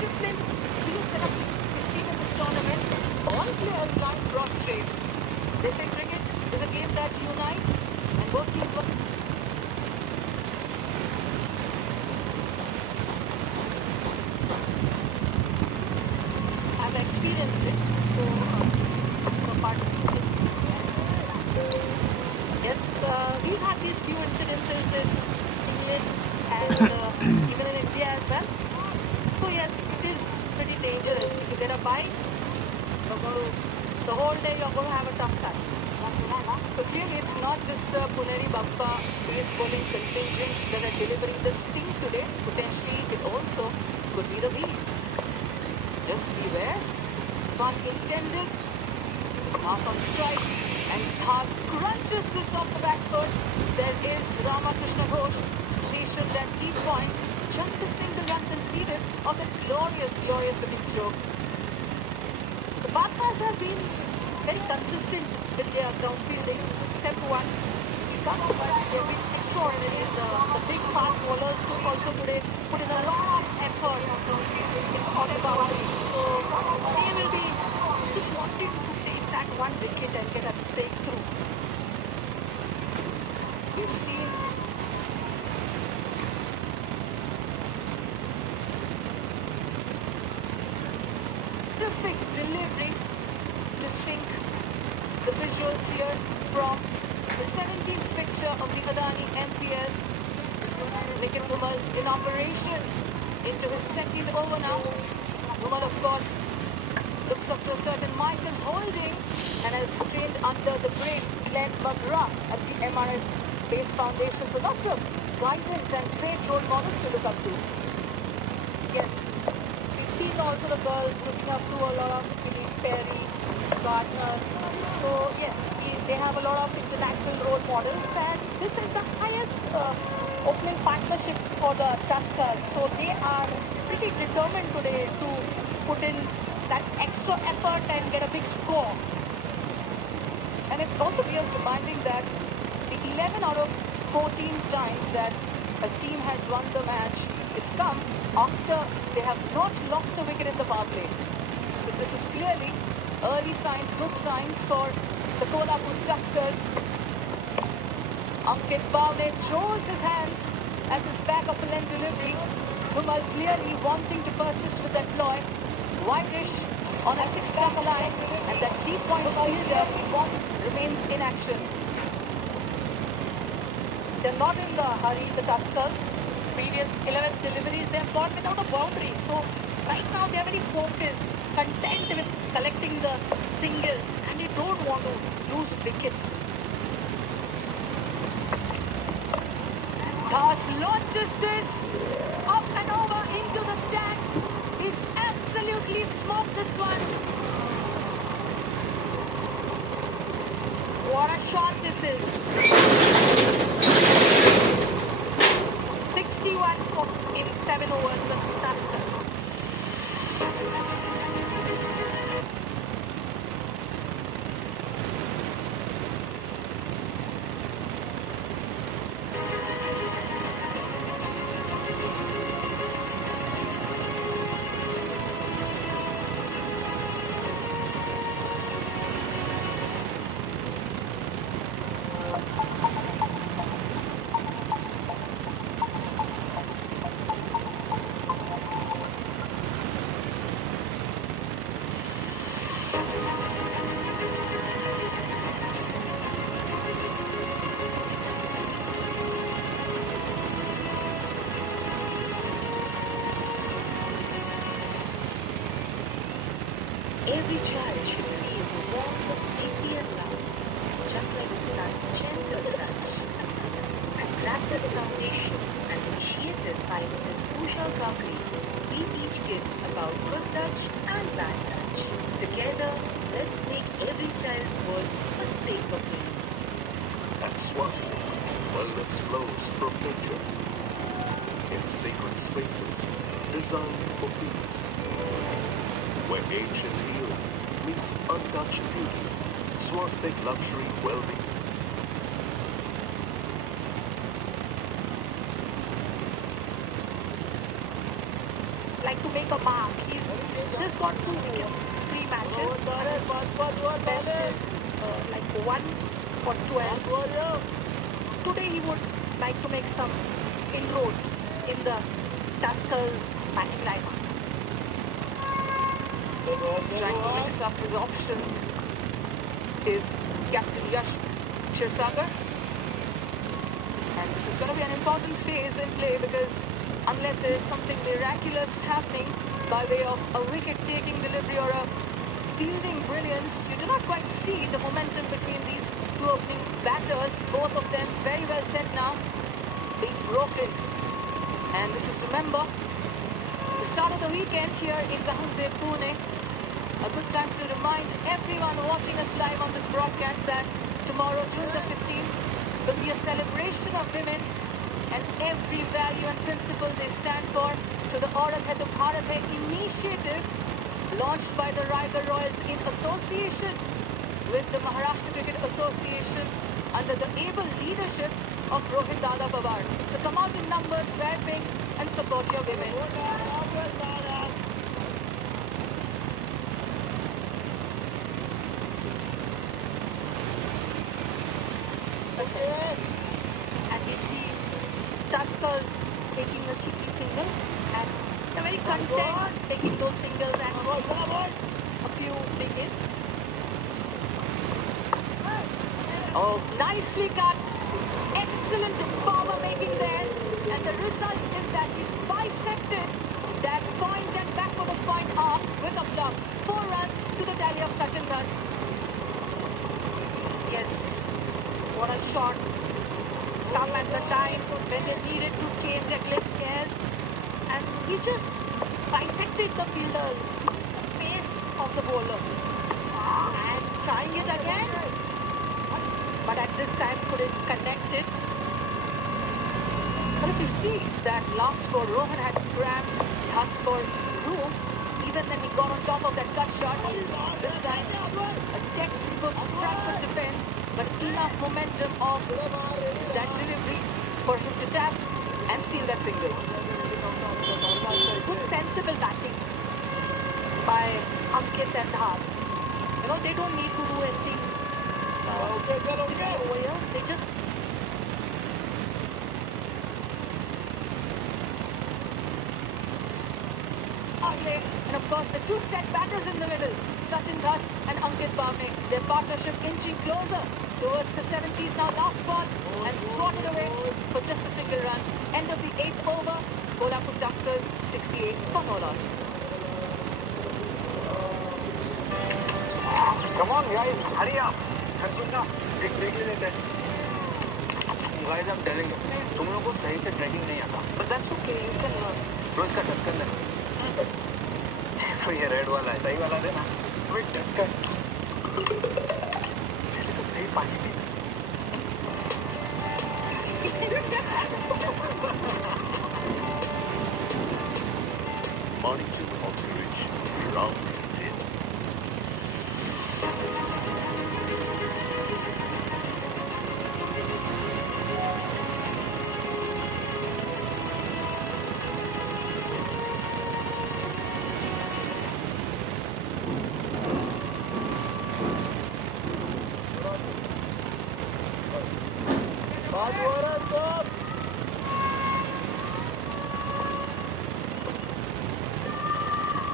disciplined field setup we've seen in this tournament. All players line cross straight. They say cricket is a game that unites and both teams work. I've experienced it, so participated. Yes, we've had these few incidences in England and even in India as well. So yes, it is pretty dangerous. If you get a bite, the whole day you're going to have a tough time. So clearly it's not just the Puneri Bappa pace bowling contingent that are delivering the sting today. Potentially it also could be the wheels. Just beware. Pun intended. Dhas on strike. And Dhas crunches this off the back foot. There is Ramakrishna Ghosh stationed at deep point. Just a single run conceded of the glorious looking stroke. The Bappas have been very consistent with their ground fielding. Step one, we come up and they're big short. It is the big fast bowlers who also today put in a lot of effort on the boundary. So they will be just wanting to take that one wicket and get a breakthrough. We've seen terrific delivery to sync the visuals here from the 17th fixture of the Adani MPL. Nikit Dhumal in operation into his second over now. Dhumal, of course, looks up to a certain Michael Holding and has trained under the great Glenn McGrath at the MRF Base Foundation. So lots of guidance and great role models to look up to. Yes, we've seen also the girls looking up to a lot of Philip Perry, Gardner. So yes, they have a lot of international role models, and this is the highest opening partnership for the Tuskers. So they are pretty determined today to put in that extra effort and get a big score. And it also bears reminding that the 11 out of 14 times that a team has won the match, it's come after they have not lost a wicket in the power play. So this is clearly early signs, good signs for the Kolhapur Tuskers. Ankit Bawne throws his hands at this back of the length delivery. Dhumal clearly wanting to persist with that ploy. Wide-ish on a 6-run line, and that deep point fielder remains in action. They're not in the hurry, the Tuskers. Previous 11 deliveries, they have gone without a boundary. So right now they're very focused, content with collecting the singles, and they don't want to lose wickets. Dhas launches this up and over into the stands. He's absolutely smoked this one. What a shot this is. 61 in 7 overs, the Tuskers. Every child should feel the warmth of safety and love, just like the sun's gentle touch. A practice foundation and initiated by Mrs. Usha Kakri, we teach kids about good touch and bad touch. Together, let's make every child's world a safer place. At Swastika, wellness flows from nature in sacred spaces designed for peace, where ancient healing meets untouched beauty. Swastik luxury well-being. Like to make a mark. He's just got 2 wickets, 3 matches. Best is like 1 for 12. Today he would like to make some inroads in the Tuskers batting lineup. He's trying to mix up his options is Captain Yash Kshirsagar. And this is going to be an important phase in play because unless there is something miraculous happening by way of a wicket-taking delivery or a fielding brilliance, you do not quite see the momentum between these 2 opening batters. Both of them very well set now, being broken. And this is, remember, the start of the weekend here in Pune. A good time to remind everyone watching us live on this broadcast that tomorrow, June the 15th, will be a celebration of women and every value and principle they stand for to the Aurat Hai to Bharat Hai initiative launched by the Raigad Royals in association with the Maharashtra Cricket Association under the able leadership of Rohit Dada Pawar. So come out in numbers, wear pink and support your women. And we see Tuskers taking a cheeky single and they're very content taking those singles and a few wickets. Oh, nicely cut. Excellent power making there. And the result is that he's bisected that point and backfoot of point arc with a flop. 4 runs to the tally of Sachin Dhas. Yes, what a shot. Come at the time when they needed to change their clip gears. And he just bisected the fielder, the pace of the bowler. And trying it again. But at this time couldn't connect it. But if you see that last for Rohan had crammed Dhas for room, even then he got on top of that cut shot. This time, a textbook front foot defense, but enough momentum of that delivery for him to tap and steal that single. Good sensible batting by Ankit and Dhas. You know, they don't need to do anything over here. They just and of course the 2 set batters in the middle, Sachin Dhas and Ankit Bawne. Their partnership inching closer towards the 70s now. Last ball and swatted away for just a single run. End of the 8th over. Kolhapur Tuskers 68 for no loss. Come on guys, hurry up. सुनना एक break ले लेते हैं. Guys, I'm telling you, तुम लोगों को सही से ट्रैकिंग नहीं आता. But that's okay, you can learn. रोज का ढक्कन है. तो ये रेड वाला है, सही वाला देना. अबे ढक्कन. पहले तो सही पानी P. Morning to Suraj, round 10.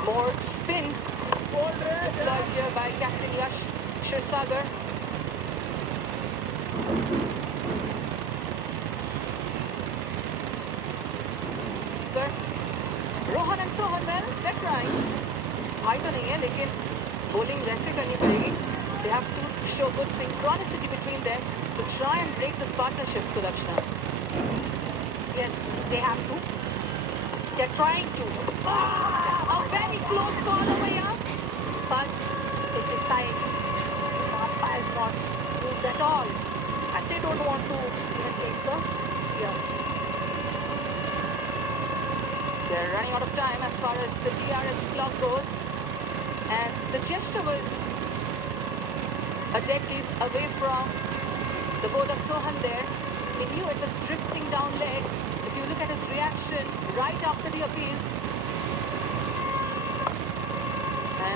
More spin deployed here by Captain Yash Kshirsagar. Rohan and Sohan, well, they're trying. High तो नहीं है लेकिन bowling वैसे करनी पड़ेगी. They have to show good synchronicity between them to try and break this partnership, Sudakshna. Yes, they have to. They're trying to. A very close ball over here. But they decide the umpire is not moved at all. And they don't want to even take the here. They're running out of time as far as the DRS clock goes. And the gesture was a dead lead away from the bowler Sohan there. He knew it was drifting down leg. If you look at his reaction right after the appeal,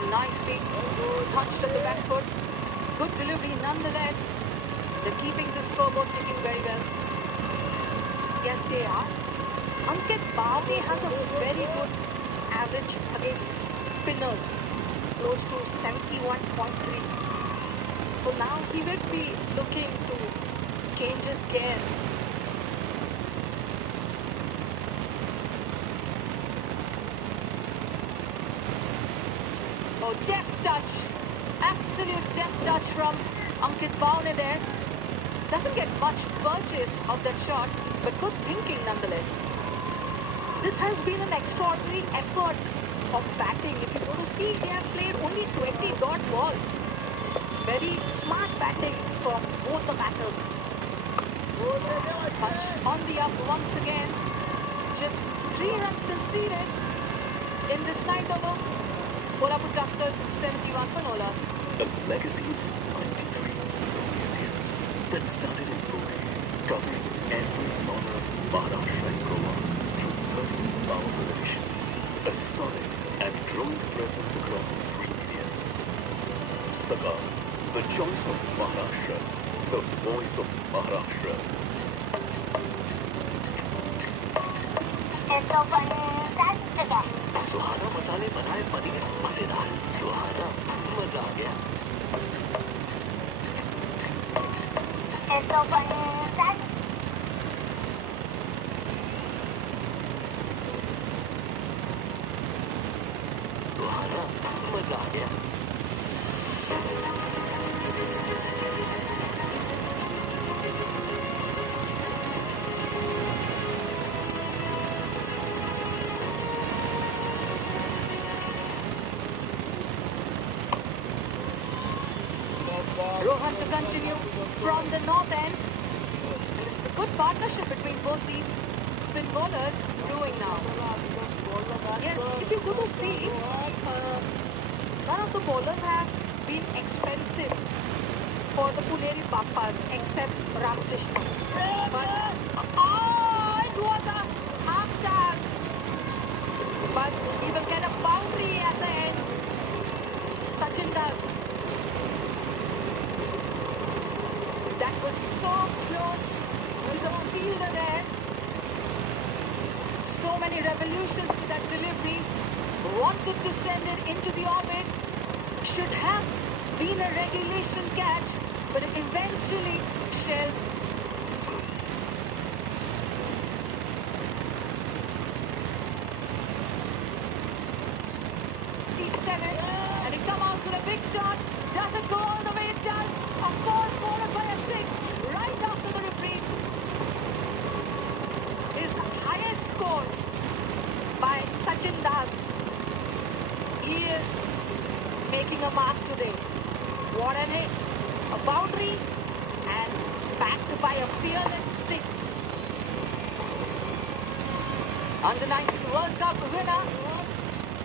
and nicely punched at the back foot. Good delivery nonetheless. They're keeping the scoreboard ticking very well. Yes, they are. Ankit Bawne has a very good average against spinners, close to 71.3. So now he will be looking to change his gear. Oh, deft touch. Absolute deft touch from Ankit Bawne there. Doesn't get much purchase of that shot, but good thinking nonetheless. This has been an extraordinary effort of batting. If you go to see, they have played only 20 dot balls. Very smart batting from both the batters. Punch on the up once again. Just 3 runs conceded in this 9th over. Kolhapur Tuskers 71 for no loss. A legacy of 93 glorious years that started in Pune, covering every corner of Maharashtra and Goa through 13 powerful editions. A solid and growing presence across 3 mediums. Sagar, the choice of Maharashtra, the voice of Maharashtra. सुहाना मसाले बनाए पनीर मजेदार सुहाना मजा आ गया सुहाना मजा आ गया Rohan to continue from the north end. And this is a good partnership between both these spin bowlers brewing now. Yes, if you go to see, none of the bowlers have been expensive for the Puneri Bappas except Ramakrishna. But it was a half chance. But he will get a boundary at the end. Sachin does. That was so close to the fielder there. So many revolutions with that delivery. Wanted to send it into the orbit. Should have been a regulation catch, but it eventually shelved. And he comes out with a big shot. Does it go all the way? It does. A 4 followed by a 6 right after the reprieve. His highest score by Sachin Dhas. He is making a mark today. What an hit. A boundary and backed by a fearless 6. Under 19 World Cup winner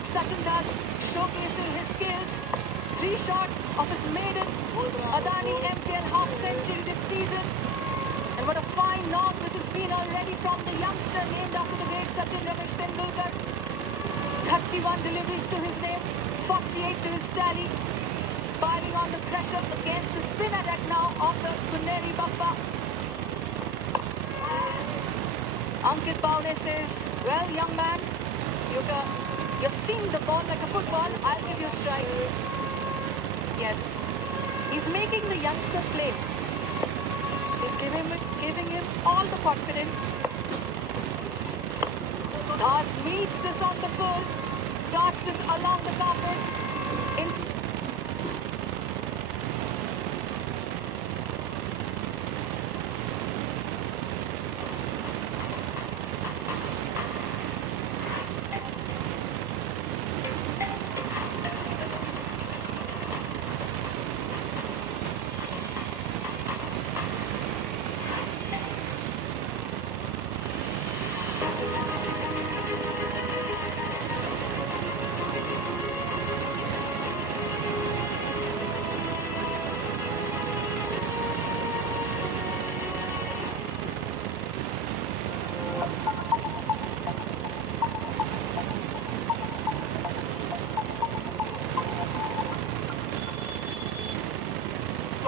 Sachin Dhas showcasing his skills. 3 short of his maiden Adani MPL half century this season. And what a fine knock this has been already from the youngster named after the great Sachin Ramesh Tendulkar. 31 deliveries to his name, 48 to his tally. Piling on the pressure against the spin attack now of the Puneri Bappa. Ankit Bawne says, well, young man, you're seeing the ball like a football. I'll give you a strike. Yes, he's making the youngster play. He's giving him all the confidence. Dhas meets this on the full, darts this along the carpet. Into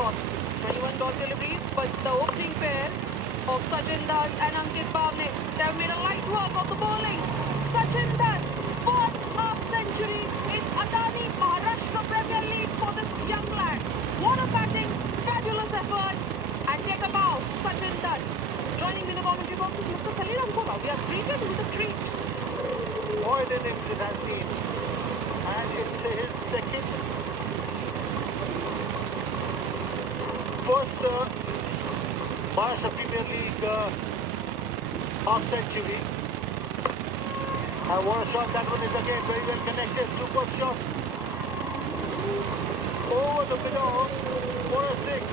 toss. 21 dot deliveries, but the opening pair of Sachin Das and Ankit Bawne, they have made a light work of the bowling. Sachin Das, first half century in Adani Maharashtra Premier League for this young lad. What a batting, fabulous effort, and take a bow, Sachin Das. Joining me in the commentary box is Mr. Salir Ankola. We are greeted with a treat. What an innings it has been. And it's his second first Maharashtra Premier League half century. And what a shot that one is again, very well connected, superb shot. Over the middle for a six.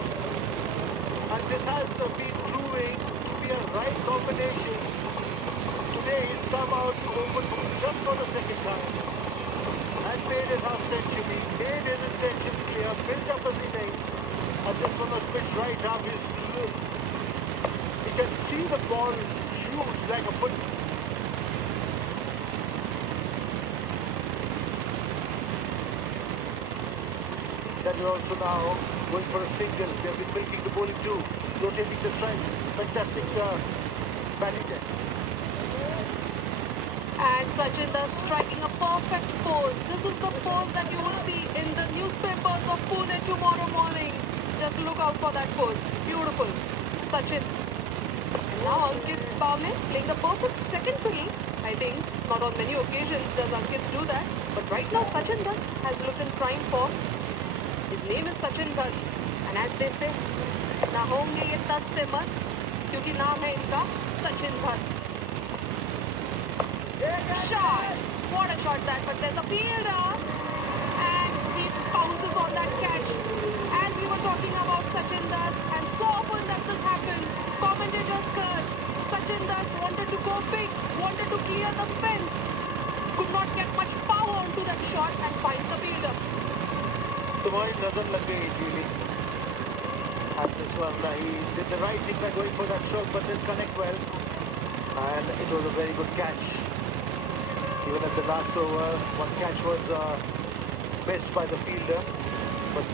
And this has been proving to be a right combination. Today he's come out open just for the second time and made his half century, made his intentions clear, built up his innings, and this one was pitched right up his leg. You can see the ball huge like a foot. That is also now going for a single. They have been making the bowling too, rotating the strike. Fantastic batting there. And Sachin Das striking a perfect pose. This is the pose that you will see in the newspapers of Pune tomorrow morning. Just look out for that pose. Beautiful. Sachin. And now Ankit Bawne playing the perfect second fiddle. I think not on many occasions does Ankit do that. But right now Sachin Das has looked in prime form. His name is Sachin Das. And as they say, ना होंगे ये 10 से मस क्योंकि नाम है इनका सचिन धस. Shot! What a shot that, but there's a fielder and he pounces on that catch. As we were talking about Sachin Das, and so often does this happen, commentators curse. Sachin Das wanted to go big, wanted to clear the fence, could not get much power onto that shot and finds the fielder. तुम्हारी नजर लग गई really. And this one, he did the right thing by going for that stroke, but didn't connect well. And it was a very good catch. Even at the last over, one catch was missed by the fielder. But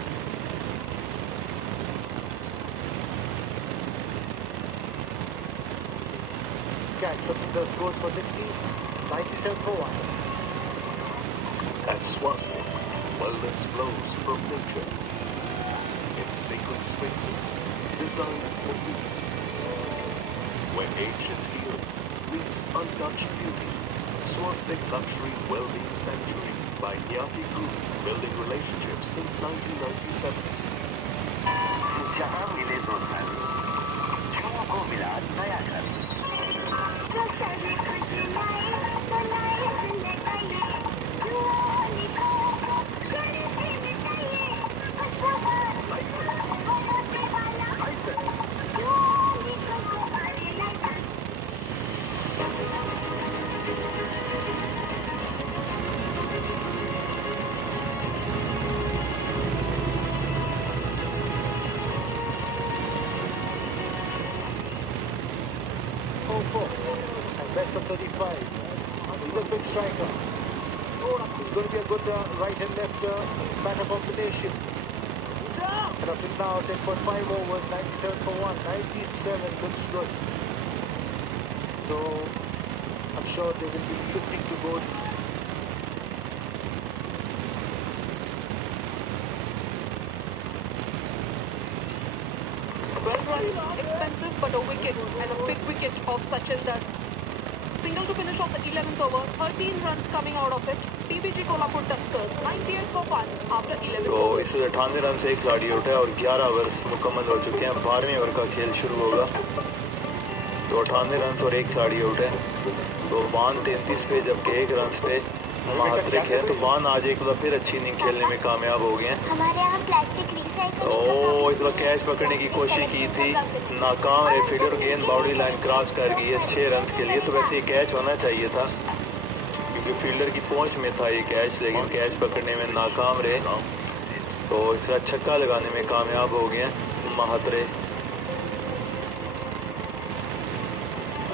catch, Sachin Das goes for 60, 97 for 1. At Swastik, wellness flows from nature. In sacred spaces designed for peace. Where ancient healing meets untouched beauty. Swastik Luxury Wellbeing Sanctuary by Nyati Group, building relationships since 1997. जहाँ मिले दो sir, क्यों को मिला नया घर. जो सभी कुछ लाए, तो लाए दिल लगाइए. जो लिखो, चले भी मिटाइए. होते वाला, जो लिखो को मारे lighter. And best of 35. He's a big striker. It's going to be a good right and left batter combination. And up till now, 10.5 overs, 97 for 1. 97 looks good. So I'm sure they will be looking to go. 12 runs, expensive, but a wicket, and a big wicket of Sachin Das. Single to finish off the 11th over, 13 runs coming out of it. PBG Kolhapur Tuskers, 98 for 1 after 11 तो overs. इससे 98 run से एक खिलाड़ी उठा है और 11 overs मुकम्मल हो चुके हैं. 12वें ओवर का खेल शुरू होगा. तो 98 रन और एक खिलाड़ी आउट है. तो बान 33 पे जबकि 1 रन पे महात्रे है. तो बान आज एक बार फिर अच्छी इनिंग खेलने में कामयाब हो गए हैं. हमारे यहाँ प्लास्टिक रिसाइकल ओ इस बार कैच पकड़ने की कोशिश की थी, नाकाम है. फील्डर गेंद बाउंड्री लाइन क्रॉस कर गई है 6 रन के लिए. तो वैसे ये कैच होना चाहिए था क्योंकि फील्डर की पहुंच में था ये कैच, लेकिन कैच पकड़ने में नाकाम रहे. तो इस बार छक्का लगाने में कामयाब हो गए हैं म्हात्रे.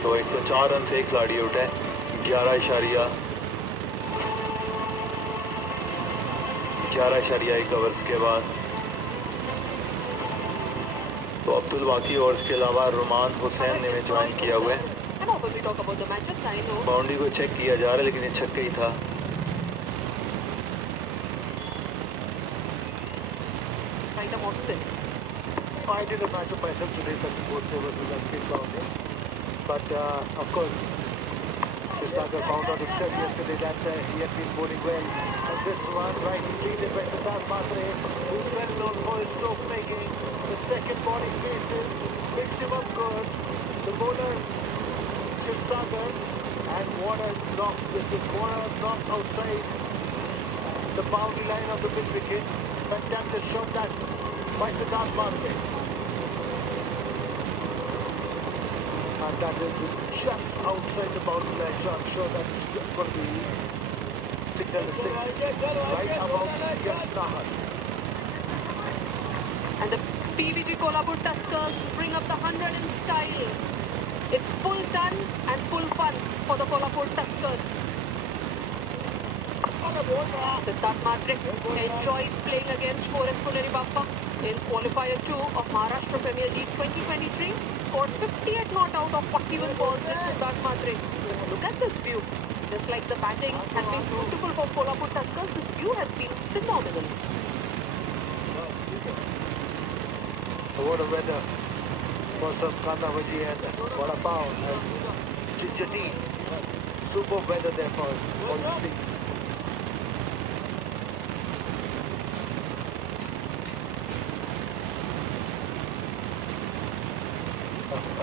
तो 104 रन से एक खिलाड़ी आउट है. 11.1 ओवर्स के बाद तो अब्दुल बाकी और इसके अलावा रोमान हुसैन ने ज्वाइन किया हुआ है। And often we talk about the matchups, I know. Boundary को चेक किया जा रहा है लेकिन ये छक्का ही था। Right a off spin. I did a matchup myself today, Sachin Bhosale versus Ankit Bawne. But of course, Kshirsagar found out himself yesterday that he had been bowling well. And this one, right, treated by Siddharth Mhatre, who's well known for his stroke making. The second bowling faces, picks him up good. The bowler, Kshirsagar, and what a knock this is. What a knock outside the boundary line of the mid wicket. Fantastic shot that by Siddharth Mhatre. And that is just outside the boundary line, so I'm sure that's going to be signal 6 right about Yash Nahar. And the PVG Kolhapur Tuskers bring up the 100 in style. It's full ton and full fun for the Kolhapur Tuskers. Siddharth Mhatre enjoys playing against 4S Puneri Bappa in Qualifier 2 of Maharashtra Premier League 2023. Scored 58 not out of 41 balls with Siddharth Mhatre. Look at this view. Just like the batting has been beautiful for Kolhapur Tuskers, this view has been phenomenal. What a weather for some kanda bhaji and vada pav and ginger tea. Superb weather there for all these things.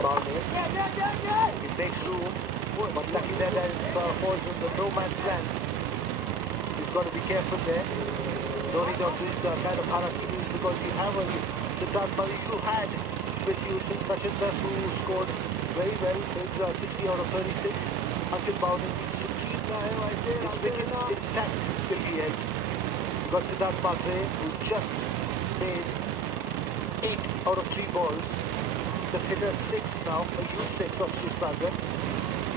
Bawne. It makes room, but lucky that it falls in the no man's land. He's got to be careful there. Don't need of these kind of harakiri because you have a Siddharth Mhatre you had with you Sachin Dhas who scored very well with 60 out of 36. Ankit Bawne needs to keep his wicket intact till the end. Got Siddharth Mhatre who just made 8 out of 3 balls. Just hit a 6 now, a huge 6 of Kshirsagar.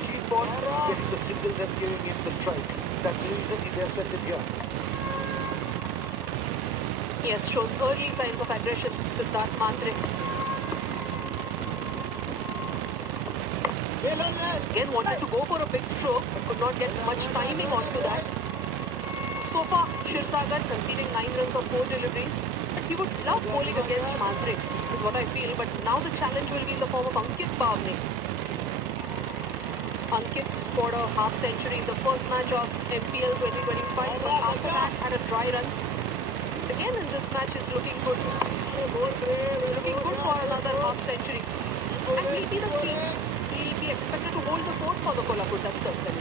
Keep on getting the singles and giving him the strike. That's the reason they have sent him here. He has shown early signs of aggression, Siddharth Mhatre. Again wanted to go for a big stroke, but could not get much timing onto that. So far, Kshirsagar conceding 9 runs of 4 deliveries. He would love bowling against Mhatre, is what I feel, but now the challenge will be in the form of Ankit Bawne. Ankit scored a half century in the first match of MPL 2025, but after that had a dry run. Again in this match is looking good. It's looking good for another half century. And he'll be the king. He'll be expected to hold the fort for the Kolhapur Tuskers then.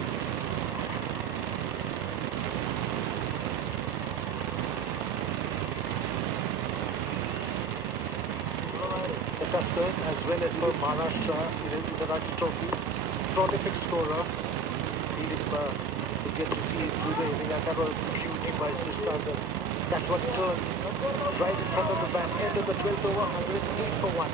The Tuskers, as well as for Maharashtra in the Raj Trophy, prolific scorer. Needed to get to see through the inning, and that was shooting by Kshirsagar. That one turned right in front of the bat, end of the 12th over, 108 for 1.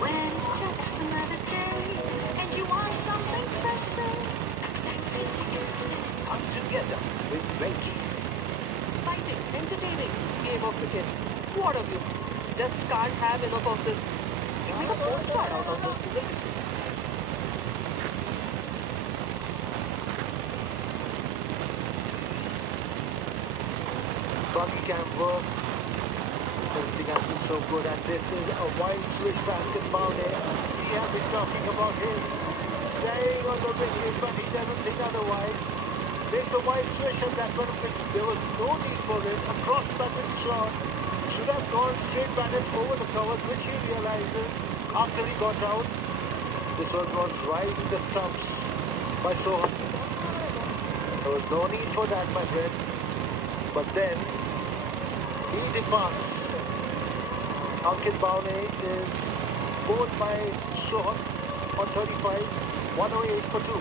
When it's just another day and you want something special. Come together with Venki's. Exciting, entertaining game of cricket. What of you? Just can't have enough of this. You make a postcard out of this, isn't it? Buggy can work. Everything has been so good, and this is a wild switch by Ankit Bawne. We have been talking about him staying on the wicket, but he doesn't think otherwise. There's a wild switch, and that one, there was no need for it. A cross-batted shot should have gone straight batted over the covers, which he realizes after he got out. This one was right in the stumps by Sohan. There was no need for that, my friend. But then, he departs. Ankit Bawne is bowled by Sohan on 35, 108 for 2.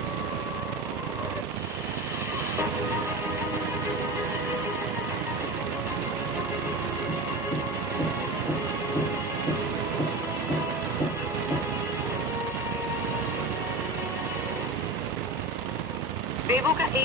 बेबो का एक